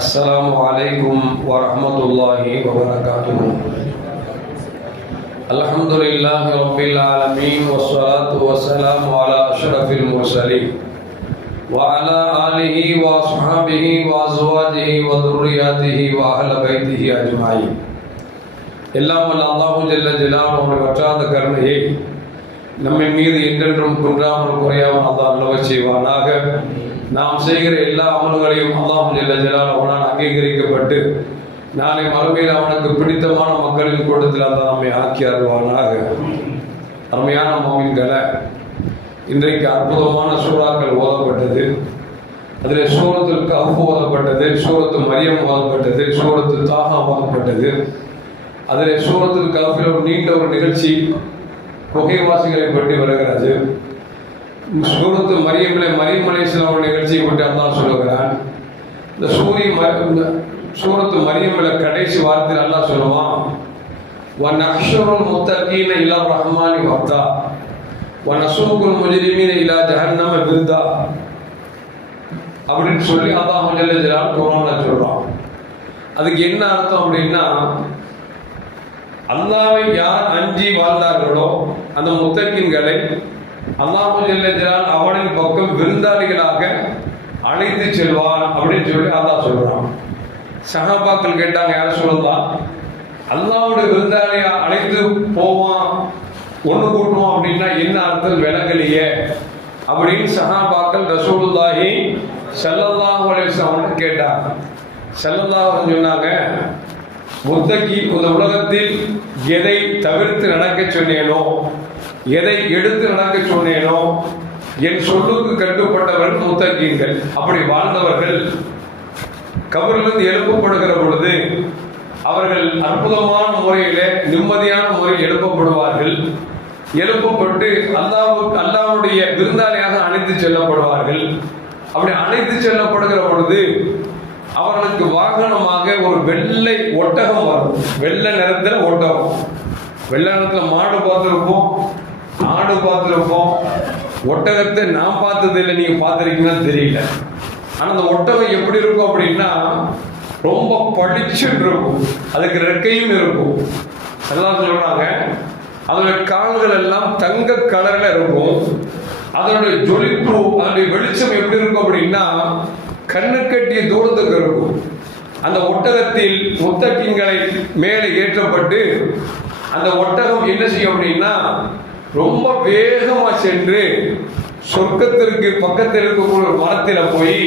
السلام عليكم ورحمة الله وبركاته. الحمد لله رب العالمين والصلاة والسلام على أشرف المرسلين وعلى آله وأصحابه وأزواجه وذرياته وأهل بيته أجمعين. எல்லாம் வல்ல அல்லாஹ் ஜல்ல ஜலாலுஹு வற்றாத கருணையை நம்மை மீது என்றென்றும் குன்றாமல் குறையாமல் அல்லாஹ் அருளச் செய்வானாக. நாம் செய்கிற எல்லா அமல்களையும் அல்லாஹ் ஜல்ல ஜலாலுஹு அங்கீகரிக்கப்பட்டு நாளை மறுமையில் அவனுக்கு பிடித்தமான மக்களின் கூட்டத்தில் அல்லாஹ் நம்மை ஆக்கி அருள்வானாக. அருமையான மோமின்களை, இன்றைக்கு அற்புதமான சூறாக்கள் ஓதப்பட்டது. அதில் சூரத்துல் கஹ்ஃப் ஓதப்பட்டது, சூரத்து மரியம் ஓதப்பட்டது, சூரத்து தாஹா ஓதப்பட்டது. அதில் சூரத்துல் கஹ்ஃபில் ஒரு நீண்ட ஒரு நிகழ்ச்சி குகைவாசிகளை பற்றி வருகிறது. சூரத்து மரியமில் மரியம் அலைஹிஸ்ஸலாம் ஒரு நிகழ்ச்சியை பற்றி அல்லாஹ் சொல்லுகிறான். இந்த சூரத்து மரியமில் கடைசி வார்த்தையில் அல்லாஹ் சொல்லுவான், வநஹ்ஷுருல் முத்தகீன இலா ரஹ்மானி வஃதா வநஸூகுல் முஜ்ரிமீன இலா ஜஹன்னம விர்தா அப்படின்னு சொல்லி அல்லாஹ் ஜல்ல ஜலாலுஹு குர்ஆன்ல சொல்றான். அதுக்கு என்ன அர்த்தம் அப்படின்னா, அல்லாஹ்வை யார் அஞ்சி வாழ்ந்தார்களோ அந்த முத்தகீன்களை அல்லாஹ் ஜல்ல ஜலாலுஹு அவனின் பக்கம் விருந்தாளிகளாக அழைத்து செல்வான் அப்படின்னு சொல்லி அல்லாஹ் சொல்றான். சஹாபாக்கள் கேட்டாங்க, யார் சொல்லலாம், அல்லாஹ்வுடைய விருந்தாளியா அழைத்து போவான் ஒன்று கூட்டுவோம் அப்படின்னா என்ன அர்த்தம் விளங்கலையே அப்படின்னு சஹாபாக்கள் ரசூலுல்லாஹி ஸல்லல்லாஹு அலைஹி வஸல்லம் கேட்டாங்க. ஸல்லல்லாஹு சொன்னாங்க, முத்தகி இந்த உலகத்தில் எதை தவிர்த்து நடக்க சொன்னேனோ, எதை எடுத்து நடக்க சொன்னேனோ, என் சொல்லுக்கு கட்டுப்பட்டவர்கள் முத்தகீன்கள். அப்படி வாழ்ந்தவர்கள் கபரிலிருந்து எழுப்பப்படுகிற பொழுது அவர்கள் அற்புதமான முறையிலே நிம்மதியான முறையில் எழுப்பப்படுவார்கள். எழுப்பப்பட்டு அல்லாஹ்வுடைய விருந்தாளியாக அழைத்து செல்லப்படுவார்கள். அப்படி அழைத்து செல்லப்படுகிற பொழுது அவர்களுக்கு வாகனமாக ஒரு வெள்ளை ஒட்டகம் வரும். வெள்ளை நிறத்தில் ஒட்டகம். வெள்ளை நிறத்தில் மாடு பார்த்துருப்போம், ஆடு பார்த்துருப்போம். ஒட்டகத்தை நான் பார்த்ததில்லை, நீங்க பார்த்துருக்கீங்கன்னு தெரியல. ஆனால் அந்த ஒட்டகம் எப்படி இருக்கும் அப்படின்னா ரொம்ப பளிச்சுன்னு இருக்கும். அதுக்கு ரெக்கையும் இருக்கும். எல்லாம் சொல்றாங்க, அதோட கால்கள் எல்லாம் தங்க கலர்ல இருக்கும். அதனுடைய ஜொலிப்பு, அதனுடைய வெளிச்சம் எப்படி இருக்கும் அப்படின்னா கண்ணு கட்டிய தூரத்துக்கு இருக்கும். அந்த ஒட்டகத்தில் முத்தகீன்களை மேலே ஏற்றப்பட்டு அந்த ஒட்டகம் என்ன செய்யும் அப்படின்னா ரொம்ப வேகமா சென்று சொர்க்கத்திற்கு பக்கத்தில் இருக்கக்கூடிய ஒரு மரத்தில் போய்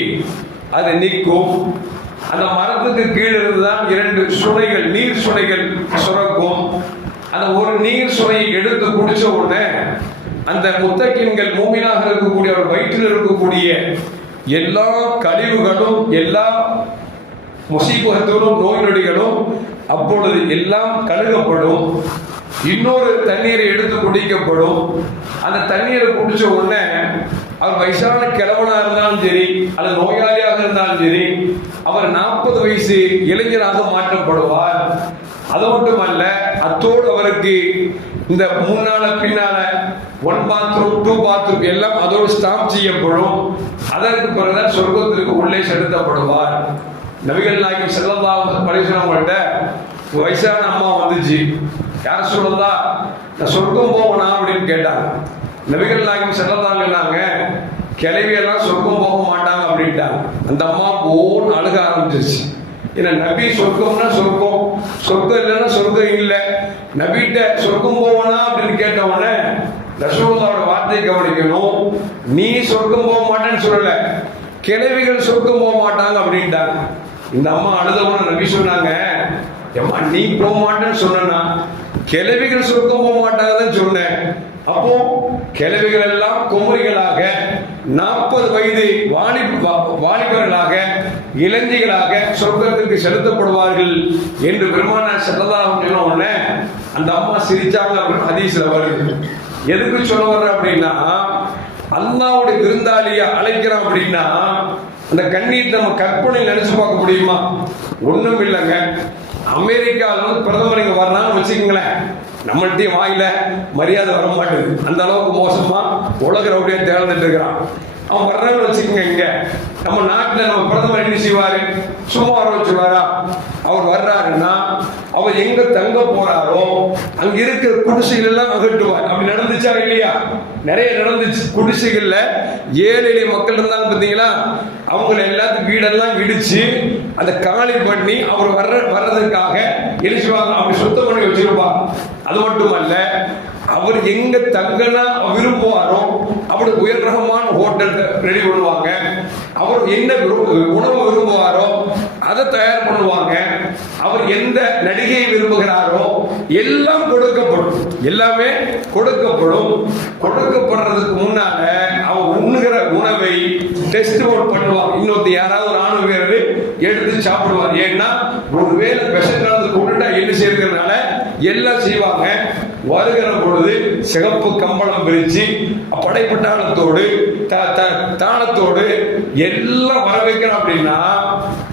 அது நிற்கும். அந்த மரத்துக்கு கீழே இருந்துதான் 2 சுனைகள், நீர் சுனைகள் சுரக்கும். அந்த ஒரு நீர் சுனையை எடுத்து குடிச்ச உடனே அந்த முத்தகீன்கள் மூமினாக இருக்கக்கூடிய ஒரு வயிற்றில் இருக்கக்கூடிய எல்லா கழிவுகளும் எல்லா முசீபத்துகளும் நோய் நொடிகளும் அப்பொழுது எல்லாம் கழுகப்படும். இன்னொரு தண்ணீரை எடுத்து குடிக்கப்படும். அந்த தண்ணீரை குடிச்ச உடனே அவர் வயசான கிழவனா இருந்தாலும் சரி, அல்லது நோயாளியாக இருந்தாலும் சரி, அவர் 40 வயசு இளைஞராக மாற்றப்படுவார். அது மட்டுமல்ல, அத்தோடு அவருக்கு இந்த முன்னால பின்னால 1 பாத்ரூம் 2 பாத்ரூம் எல்லாம் அதோடு ஸ்டாம்ப் செய்யப்படும். அதற்கு பிறகுதான் சொர்க்கத்திற்கு உள்ளே செலுத்தப்படுவார். நபிகள் நாயகம் ஸல்லல்லாஹு அலைஹி வஸல்லம் வயசான அம்மா வந்துச்சு, யார் சொல்லலாம், நான் சொர்க்கம் போவனா அப்படின்னு கேட்டாங்க. நபிகள் நாயகம் ஸல்லல்லாஹு அலைஹி வஸல்லம் கிளவி எல்லாம் சொர்க்கம் போக மாட்டாங்க அப்படின்ட்டாங்க. அந்த அம்மா ஓன் அழுக ஆரம்பிச்சிருச்சு. ஏன்னா நபி சொர்க்கம்னா சொர்க்கம், சொர்க்கம் இல்லைன்னா சொர்க்கம் இல்லை. நபிகிட்ட சொர்க்கம் போவனா அப்படின்னு கேட்ட உடனே ரசூலுல்லாஹோட வார்த்தை கவனிக்கணும். நீ சொர்க்கம் போக மாட்டேன்னு சொல்லல, கிளவிகள் சொர்க்கம் போக மாட்டாங்க அப்படின்ட்டாங்க. இந்த அம்மா அழுதவன நபி சொன்னாங்க, ஏம்மா நீ போக மாட்டேன்னு சொன்னா, கிளவிகள் சொர்க்கம் போக மாட்டாங்கன்னு சொன்னேன். அப்போ கிளவிகள் எல்லாம் குமரிகளாக 40 வயது வாலிபர்களாக இளைஞர்களாக சொர்க்கத்திற்கு செலுத்தப்படுவார்கள் என்று பெருமானார் ஸல்லல்லாஹு அலைஹி வஸல்லம் சொன்ன உடனே அந்த அம்மா சிரிச்சாங்க அப்படின்னு ஹதீஸ்ல வருது. எதுக்கு சொல்ல வர்ற அப்படின்னா, அல்லாஹ்வுடைய விருந்தாளியை அழைக்கிறான் அப்படின்னா அந்த கண்ணீர் நம்ம கற்பனை நினைச்சு பார்க்க முடியுமா? ஒண்ணும் இல்லைங்க. அமெரிக்காவில் பிரதமர் இங்க வர்றான்னு வச்சுக்கங்களேன், நம்மள்ட்டையும் வாயில மரியாதை வர மாட்டேங்குது. அந்த அளவுக்கு மோசமா உலக ரவுடியா தேர்ந்துட்டு இருக்கிறான். அவன் வர்றான்னு வச்சுக்கோங்க, இங்க நம்ம நாட்டில் நம்ம பிரதமர் என்ன செய்வாரு? சும்மா வர வச்சுருவாரா? அவர் வர்றாருன்னா அவர் எங்க தங்க போறாரோ அங்க இருக்கிற குடிசைகள் எல்லாம் அகட்டுவார். அப்படி நடந்துச்சா இல்லையா? நிறைய நடந்துச்சு. குடிசைகள்ல ஏழை எளிய மக்கள் இருந்தாங்க பார்த்தீங்களா, அவங்க எல்லாத்துக்கும் வீடெல்லாம் இடிச்சு அந்த காலி பண்ணி அவர் வர்றதுக்காக எழுச்சுவாங்க, அப்படி சுத்தம் பண்ணி வச்சிருப்பாங்க. அது மட்டுமல்ல, அவர் எங்க தங்கனா விரும்புவாரோ அப்படி உயர் ரகமான ஹோட்டல் ரெடி பண்ணுவாங்க. அவர் என்ன உணவு விரும்புவாரோ அதை தயார் பண்ணுவாங்க. அவர் எந்த நடிகையை விரும்புகிறாரோ எல்லாம் கொடுக்கப்படும். எல்லாமே கொடுக்கப்படும். கொடுக்கப்படுறதுக்கு முன்னால அவர் உண்ணுகிற உணவை டெஸ்ட் அவுட் பண்ணுவாங்க. இன்னொருத்த யாராவது ஒரு ஆணு வீரர் எடுத்து சாப்பிடுவார். ஏன்னா ஒருவேளை விஷம் கலந்து கொண்டுட்டா என்ன செய்யறதுனால எல்லாம் செய்வாங்க. வருகிற பொழுது சிகப்பு கம்பளம் பிரிச்சு படைப்பட்டாளத்தோடு தாளத்தோடு எல்லாம் வர வைக்கணும். அப்படின்னா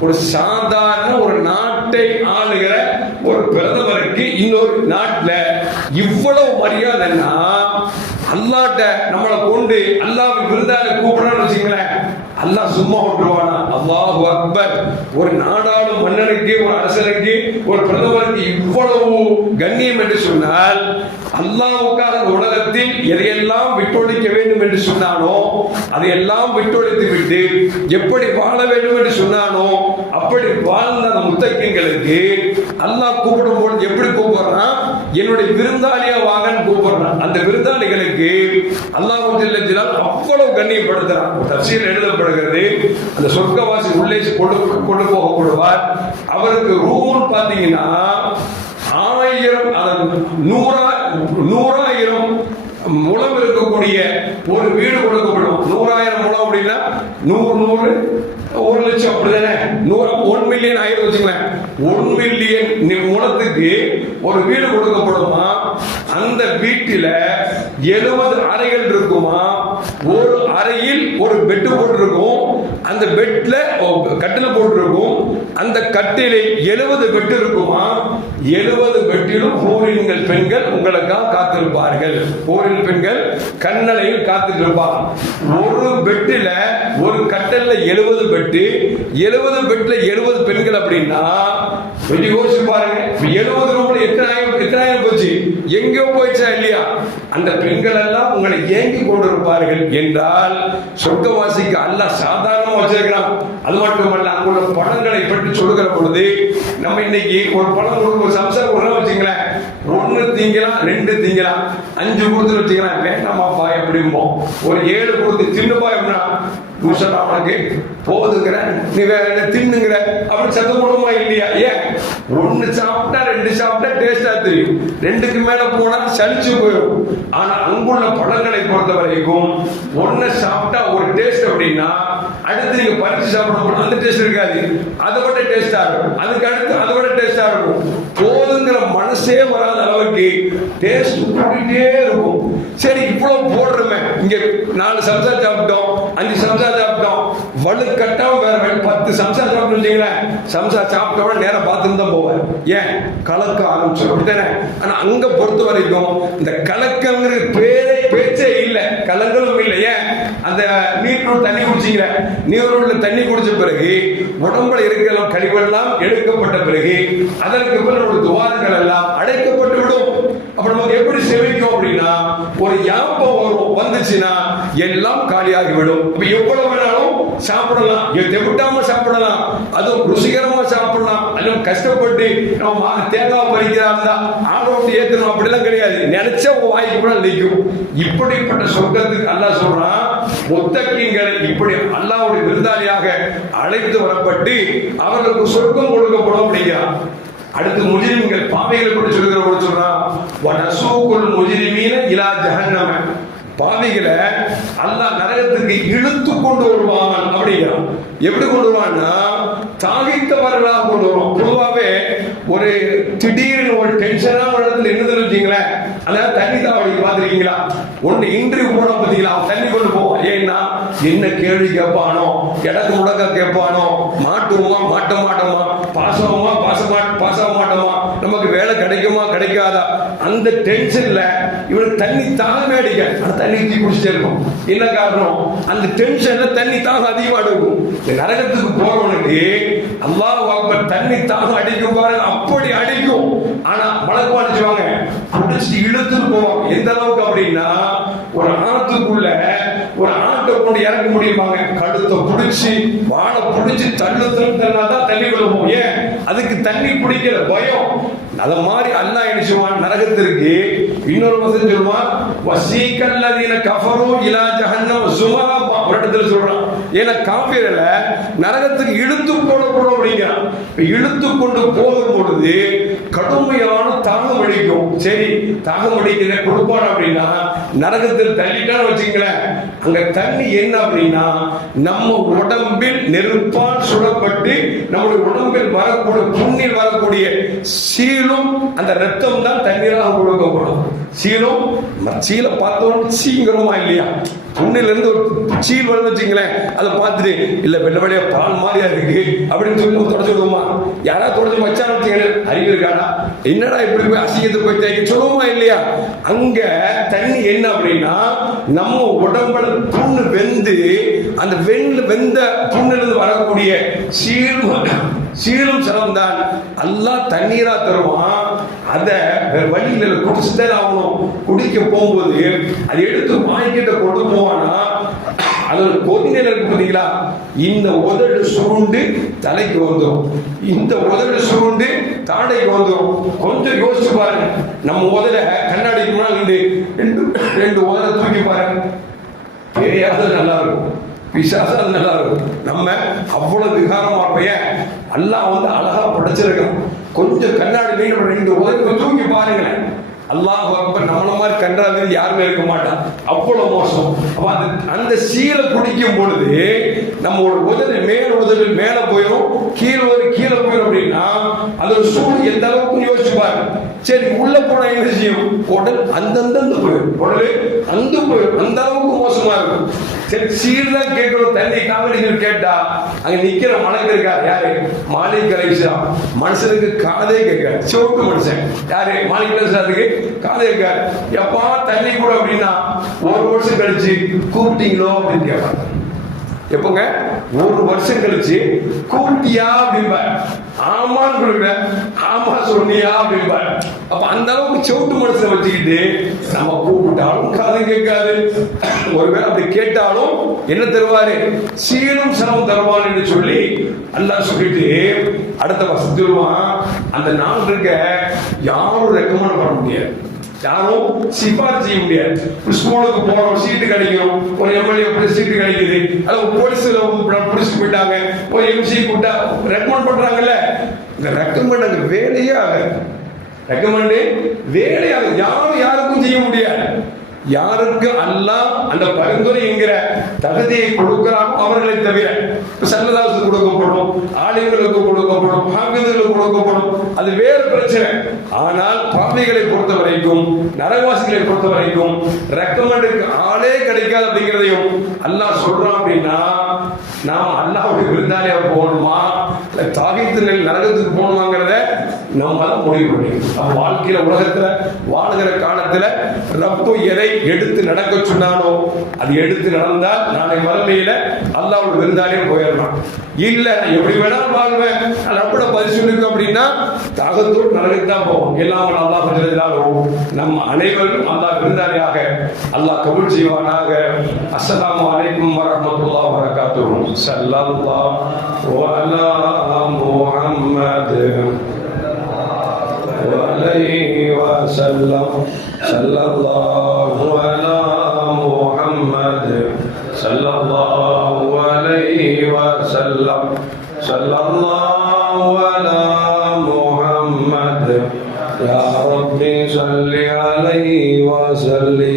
ஒரு சாதாரண ஒரு நாட்டை ஆளுகிற ஒரு பிரதமருக்கு இன்னொரு நாட்டுல இவ்வளவு மரியாதைன்னா, அல்லாட்ட நம்மளை கொண்டு அல்லாஹ்வின் விருந்தாளி கூப்பிடணும்னு வச்சுங்களேன், அல்லாஹ் சும்மா விட்டுருவானா? அல்லாஹு அக்பர். ஒரு நாடாளும் மன்னனுக்கு, ஒரு அரசனுக்கு, ஒரு பிரதமருக்கு இவ்வளவு கண்ணியம் என்று சொன்னால், அல்லாஹ்வுக்காக உலகத்தில் எதையெல்லாம் விட்டொழிக்க வேண்டும் என்று சொன்னானோ அதையெல்லாம் விட்டொழித்து விட்டு எப்படி வாழ வேண்டும் என்று சொன்னானோ அப்படி வாழ்ந்த அந்த முத்தக்கிங்களுக்கு அல்லாஹ் கூப்பிடும் போது எப்படி கூப்பிடுறான்? என்னுடைய விருந்தாளியா வாங்கன்னு கூப்பிடுறான். அந்த விருந்தாளிகளுக்கு அல்லாஹ் அவ்வளவு கண்ணியப்படுத்துறான். தஃசீர் எழுதப்படுகிறது, அந்த சொர்க்கவாசி உள்ளே கொண்டு போகப்படுவார். அவருக்கு ரூம் பார்த்தீங்கன்னா 100,000 முழம் இருக்கக்கூடிய ஒரு வீடு கொடுக்கப்படும். 100,000 முழம் அப்படின்னா 100 1 லட்சம் அப்படிதானே? 1 மில்லியன் ஆயிரம் வச்சுங்களேன். 1 மில்லியன் முழத்துக்கு ஒரு வீடு கொடுக்கப்படுமா? அந்த வீட்டில 70 அறைகள் இருக்குமா? ஒரு அறையில் ஒரு பெட் போட்டிருக்கும். அந்த பெட்ல கட்டில் போட்டிருக்கும். அந்த கட்டிலில் 70 பெட் இருக்குமா? 70 பெட்டிலும் ஹூரின்கள் பெண்கள் உங்களுக்காக காத்திருப்பார்கள். ஹூரின் பெண்கள் கண்ணலையில் காத்துட்டு இருப்பாங்க. ஒரு பெட்டில ஒரு கட்டல்ல 70 பெட்டு, 70 பெட்ல 70 பெண்கள் அப்படின்னா யோசிச்சு பாருங்க. 70 ரூபாய் எத்தனை போச்சு? எங்கேயோ போயிடுச்சா இல்லையா? அந்த பெண்கள் எல்லாம் உங்களை ஏங்கி கொண்டிருப்பார்கள் என்றால் சொர்க்கவாசிக்கு அல்லாஹ் சாதாரணமா வச்சிருக்கிறான். அது மட்டுமல்ல, அங்குள்ள பழங்களை பற்றி சொல்லுகிற பொழுது நம்ம இன்னைக்கு ஒரு பழம் ஒரு சம்சாரம் ஒரு வச்சுங்களேன், 1 திங்கலாம், 2 திங்கலாம், 5 கொடுத்து வச்சுக்கலாம், வேண்டாமா பாய் அப்படிம்போம். ஒரு 7 கொடுத்து தின்னுப்பா அப்படின்னா உனக்கு போதுங்கிற, நீ வேற என்ன தின்னுங்கிற அப்படி சத்தம் போடுமா இல்லையா? ஏன்? 1 சாப்பிட்டா 2 சாப்பிட்டா டேஸ்டா தெரியும், 2க்கு மேல போனா சலிச்சு போயிடும். ஆனா அங்குள்ள பழங்களை பொறுத்த வரைக்கும் 1 சாப்பிட்டா ஒரு டேஸ்ட் அப்படின்னா அடுத்து நீங்க பறிச்சு சாப்பிட அந்த டேஸ்ட் இருக்காது, அதை விட டேஸ்டா இருக்கும். அதுக்கு அடுத்து அதை விட டேஸ்டா இருக்கும். போதுங்கிற மனசே வராத அளவுக்கு டேஸ்ட் கூட்டிகிட்டே இருக்கும். சரி, இவ்வளவு போடுறோமே, இங்க 4 சம்சா சாப்பிட்டோம், 5 சம்சா சாப்பிட்டோம், வலுக்கட்டாம வேற 10 சம்சா சாப்பிட்டோம். சம்சா சாப்பிட்டோட நேரம் பார்த்துட்டு தான் போவார். ஏன்? கலக்க ஆரம்பிச்சோம், அப்படித்தானே? ஆனா அங்க பொறுத்த வரைக்கும் இந்த கலக்கங்கிற பேச்சே இல்லை, கலங்களும் இல்லை. ஏன்? அந்த நீரோட தண்ணி குடிச்சிக்கிற, நீரோட தண்ணி குடிச்ச பிறகு உடம்புல இருக்கிற கழிவெல்லாம் எடுக்கப்பட்ட பிறகு அதற்கு பிறகு துவாரங்கள் எல்லாம் அடைக்கப்பட்டு விடும். அப்ப நமக்கு எப்படி செவிக்கும் அப்படின்னா, ஒரு யாப்பம் வந்துச்சுன்னா எல்லாம் காலியாகிவிடும். எவ்வளவு வேணாலும் சாப்பிடலாம், விட்டாம சாப்பிடலாம், அதுவும் ருசிகரமா சாப்பிடலாம். அதுவும் கஷ்டப்பட்டு நம்ம தேங்காய் பறிக்கிறா ஆடோட்டு ஏத்தணும் அப்படிலாம் கிடையாது, நினைச்ச வாய்க்கு கூட நிற்கும். இப்படிப்பட்ட சொர்க்கத்துக்கு அல்லாஹ் சொல்றான், முத்தகீன்களை இப்படி அல்லாஹ்வுடைய விருந்தாளியாக அழைத்து வரப்பட்டு அவர்களுக்கு சொர்க்கம் கொடுக்கப்படும் அப்படிங்கிறான். அடுத்து முஜ்ரிம்கள் பாவிகளை பற்றி சொல்லுகிற சொல்றான், வனசூகுல் முஜ்ரிமீன இலா ஜஹன்னம, பாவிகளை அல்லாஹ் நரகத்துக்கு இழுத்து கொண்டு வருவான் அப்படிங்கிறான். எப்படி கொண்டு வருவான்னா, தாகித்தவர்களாக கொண்டு வருவான். பொதுவாகவே ஒரு திடீர்னு ஒரு டென்ஷனான இடத்துல என்னதுன்னு வச்சுங்களேன், அதாவது தண்ணி தாவடி பார்த்துருக்கீங்களா? ஒன்று இன்டர்வியூ போன பார்த்தீங்களா, தண்ணி கொண்டு போவான். ஏன்னா என்ன கேள்வி கேட்பானோ, இடக்கு முடக்க கேட்பானோ, மாட்டுவோமா மாட்ட மாட்டோமா, பாசமா பாச மாட்டோமா, நமக்கு வேலை கிடைக்குமா கிடைக்காதா, அந்த டென்ஷன்ல இவனுக்கு தண்ணி தாகமே அடிக்க, அந்த தண்ணி தீ குடிச்சிட்டே இருக்கும். என்ன காரணம்? அந்த டென்ஷன்ல தண்ணி தாகம் அதிகமா இருக்கும். இந்த நரகத்துக்கு போறவனுக்கு அல்லாஹ் அக்பர் தண்ணி தாகம் அடிக்கும் பாருங்க, அப்படி அடிக்கும். ஆனா மலக்கு அடிச்சுவாங்க, பிடிச்சி இழுத்துட்டு போவாங்க. எந்த அளவுக்கு அப்படின்னா, ஒரு ஆத்துக்குள்ள ஒரு ஆட்டை கொண்டு இறக்க முடியுமாங்க, கழுத்தை பிடிச்சி வாழை பிடிச்சி தள்ளுதான் தண்ணி விழுவோம். ஏன்? அதுக்கு தண்ணி பிடிக்கிற பயம். அத மாதிரி அல்லாஹ் என்ன செய்வான், நரகத்திற்கு இன்னொரு வசனம் சொல்லுவான், வசீகல்லதீன கஃபரு இலா ஜஹன்னம ஸுமரா. ஒரு இடத்துல சொல்றான், ஏன்னா காஃபிர்ல நரகத்துக்கு இழுத்து போடப்படும் அப்படிங்கிறான். இழுத்து கொண்டு போகும் பொழுது கடுமையான தாகம் அடிக்கும். சரி, தாகம் அடிக்கிற கொடுப்பான் அப்படின்னா நரகத்தில் தள்ளிட்டான்னு வச்சுங்களேன், அங்க தண்ணி என்ன அப்படின்னா நம்ம உடம்பில் நெருப்பால் சுடப்பட்டு நம்முடைய உடம்பில் வரக்கூடிய புண்ணில் வரக்கூடிய சீலும் அந்த ரத்தம் தான் தண்ணீராக கொடுக்கப்படும். சீலும் சீல பார்த்தோம் சீங்கிரமா இல்லையா, புண்ணில இருந்து ஒரு சீல் வருது வச்சுங்களேன், அதை பார்த்துட்டு இல்ல வெள்ள வெள்ளையா பால் மாதிரியா இருக்கு அப்படின்னு சொல்லி தொடச்சு விடுவோமா? யாராவது தொடச்சு வச்சான்னு வச்சுங்களேன், அறிவு இருக்காடா என்னடா இப்படி போய் அசிங்கத்தை போய் தேய்க்க சொல்லுவோமா இல்லையா? அங்க தண்ணி என்ன அப்படின்னா நம்ம உடம்புல புண்ணு வெந்து அந்த வெந்த புண்ணிலிருந்து வரக்கூடிய சீலும் சிரமம்தான் அல்லாஹ் தண்ணீரா தருவான். அத வழியில குடிச்சுதான் ஆகணும். குடிக்க போகும்போது அதை எடுத்து வாங்கிட்ட கொண்டு போவானா, அது ஒரு கொதிநிலை இருக்கு பார்த்தீங்களா, இந்த உதடு சுருண்டு தலைக்கு வந்துடும், இந்த உதடு சுருண்டு தாடைக்கு வந்துடும். கொஞ்சம் யோசிச்சு பாருங்க, நம்ம உதட கண்ணாடிக்கு முன்னாடி ரெண்டு உதட தூக்கி பாருங்க, பேயாவது நல்லா இருக்கும், பிசாசு நல்லா இருக்கும். நம்ம அவ்வளவு விகாரமா பையன் அல்லாஹ் அழகா படைச்சிருக்கோம். கொஞ்சம் கண்ணாடி ரெண்டு உதவி தூக்கி பாருங்களேன், அல்லாஹ் அக்பர். நம்மள மாதிரி கண்டாது யாருமே இருக்க மாட்டான், அவ்வளவு மோசம். அப்ப அந்த சீலை குடிக்கும் பொழுது நம்ம ஒரு உதவி மேல போயிடும், கீழே போயிடும் அப்படின்னா அதோட சூடு எந்த அளவுக்கு யோசிச்சு பாருங்க. சரி, உள்ள போனா என்ன செய்யும், உடல் அந்தந்த போயிடும், உடல் அந்த போயிடும், அந்த அளவுக்கு மோசமா இருக்கும். சரி, சீல் தான் கேட்கணும், தண்ணி காவலிகள் கேட்டா அங்க நிக்கிற மலைக்கு இருக்காரு யாரு, மாலிக் அலைஹிஸ்ஸலாம். மனுஷனுக்கு காதே கேட்காது, சிவப்பு மனுஷன் யாரு, மாலிக் அலைஹிஸ்ஸலாத்துக்கு காதே கேட்காது. எப்பா தண்ணி கூட அப்படின்னா ஒரு வருஷம் கழிச்சு கூப்பிட்டீங்களோ அப்படின்னு கேட்பாங்க. எப்பங்க ஒரு வருஷம் கழிச்சு கூப்பிட்டியா அப்படின்பா, ஆமான்னு சொல்லுவேன், ஆமா சொன்னியா அப்படின்பா. அப்ப அந்த அளவுக்கு செவுட்டு மனசுல வச்சுக்கிட்டு நம்ம கூப்பிட்டாலும் காது கேட்காது, ஒருவேளை அப்படி கேட்டாலும் என்ன தருவாரு, சீலும் சிரமம் தருவான் என்று சொல்லி அல்லாஹ் சொல்லிட்டு அடுத்த வருஷம் சொல்லுவான், அந்த நாள் இருக்க யாரும் ரெக்கமெண்ட் பண்ண முடியாது, யாரும் சிபாரிசு செய்ய முடியாது. ஸ்கூலுக்கு போறோம், சீட்டு கிடைக்கும், ஒரு எம்எல்ஏ சீட்டு கிடைக்குது, அது போலீஸ்ல பிடிச்சு போயிட்டாங்க, ஒரு எம்சி கூட்டா ரெக்கமெண்ட் பண்றாங்கல்ல, இந்த ரெக்கமெண்ட் அங்க வேலையே ஆகாது, ரெக்கமெண்ட் வேலையாக யாருக்கும் செய்ய முடியாது. யாருக்கு அல்லாஹ் அந்த பரிந்துரை என்கிற தகுதியை கொடுக்கிறானோ அவர்களை தவிர, சல்லதாசுக்கு கொடுக்கப்படும், ஆலிம்களுக்கு கொடுக்கப்படும், ஹாஃபிதுகளுக்கு கொடுக்கப்படும், அது வேறு பிரச்சனை. ஆனால் பாவிகளை பொறுத்த வரைக்கும், நரகவாசிகளை பொறுத்த வரைக்கும் ரெக்கமெண்டுக்கு ஆளே கிடைக்காது அப்படிங்கிறதையும் அல்லாஹ் சொல்றான். அப்படின்னா நாம் அல்லாஹ்வுடைய விருந்தாளியா போகணுமா, தாகீத்து நரகத்துக்கு போகணுமாங்கிறத நம்ம தான் முடிவு பண்ணிக்கணும். வாழ்க்கையில உலகத்துல வாழ்கிற காலத்துல ரப்பு எதை எடுத்து நடக்க சொன்னானோ அது எடுத்து நடந்தால் நாளை மறுமையில அல்லாஹ்வுடைய விருந்தாளியே போயிடலாம். இல்ல நான் எப்படி வேணாலும் வாழ்வேன், ரப்போட பரிசுக்கு அப்படின்னா தாகத்தோடு நரகத்துக்கு தான் போவோம். எல்லாம் அல்லாஹ் பஜ்ரதிலாகும். நம்ம அனைவரும் அல்லாஹ் விருந்தாளியாக அல்லாஹ் கபூல் செய்வானாக. அஸ்ஸலாமு அலைக்கும் வரஹ்மத்துல்லாஹி வபரகாத்துஹு. ஸல்லல்லாஹு அலா முஹம்மத் وعليه وسلم صلى الله على محمد صلى الله عليه وسلم صلى الله على محمد يا ربي صل عليه وسلم.